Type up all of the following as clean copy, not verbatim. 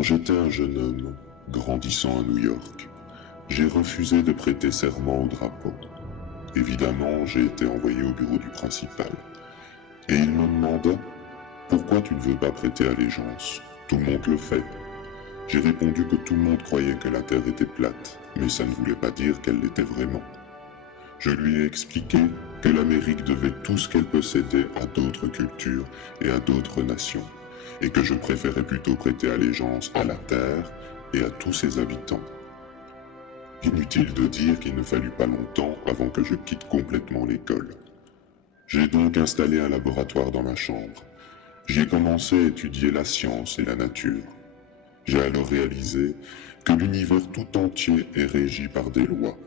Quand j'étais un jeune homme, grandissant à New York, j'ai refusé de prêter serment au drapeau. Évidemment, j'ai été envoyé au bureau du principal. Et il me demanda « Pourquoi tu ne veux pas prêter allégeance? Tout le monde le fait. » J'ai répondu que tout le monde croyait que la Terre était plate, mais ça ne voulait pas dire qu'elle l'était vraiment. Je lui ai expliqué que l'Amérique devait tout ce qu'elle possédait à d'autres cultures et à d'autres nations, et que je préférais plutôt prêter allégeance à la Terre et à tous ses habitants. Inutile de dire qu'il ne fallut pas longtemps avant que je quitte complètement l'école. J'ai donc installé un laboratoire dans ma chambre. J'y ai commencé à étudier la science et la nature. J'ai alors réalisé que l'univers tout entier est régi par des lois,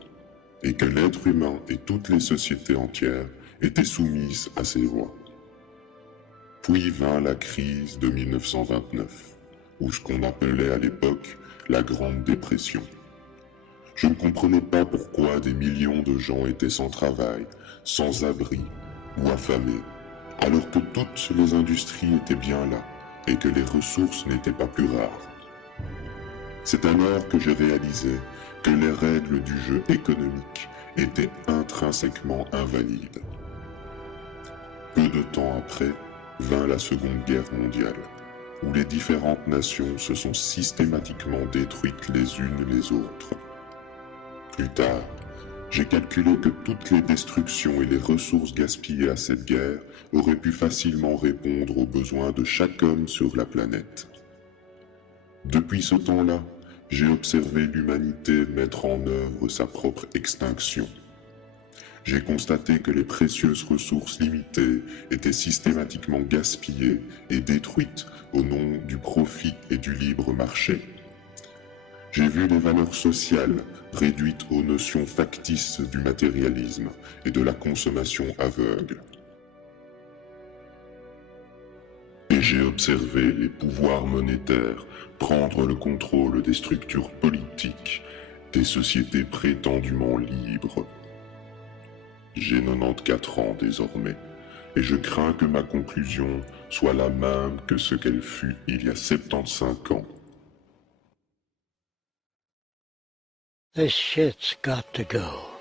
et que l'être humain et toutes les sociétés entières étaient soumises à ces lois. Puis vint la crise de 1929, ou ce qu'on appelait à l'époque la Grande Dépression. Je ne comprenais pas pourquoi des millions de gens étaient sans travail, sans abri ou affamés, alors que toutes les industries étaient bien là et que les ressources n'étaient pas plus rares. C'est alors que j'ai réalisé que les règles du jeu économique étaient intrinsèquement invalides. Peu de temps après, vint la Seconde Guerre mondiale, où les différentes nations se sont systématiquement détruites les unes les autres. Plus tard, j'ai calculé que toutes les destructions et les ressources gaspillées à cette guerre auraient pu facilement répondre aux besoins de chaque homme sur la planète. Depuis ce temps-là, j'ai observé l'humanité mettre en œuvre sa propre extinction. J'ai constaté que les précieuses ressources limitées étaient systématiquement gaspillées et détruites au nom du profit et du libre marché. J'ai vu les valeurs sociales réduites aux notions factices du matérialisme et de la consommation aveugle. Et j'ai observé les pouvoirs monétaires prendre le contrôle des structures politiques des sociétés prétendument libres. J'ai 94 ans désormais, et je crains que ma conclusion soit la même que ce qu'elle fut il y a 75 ans. This shit's got to go.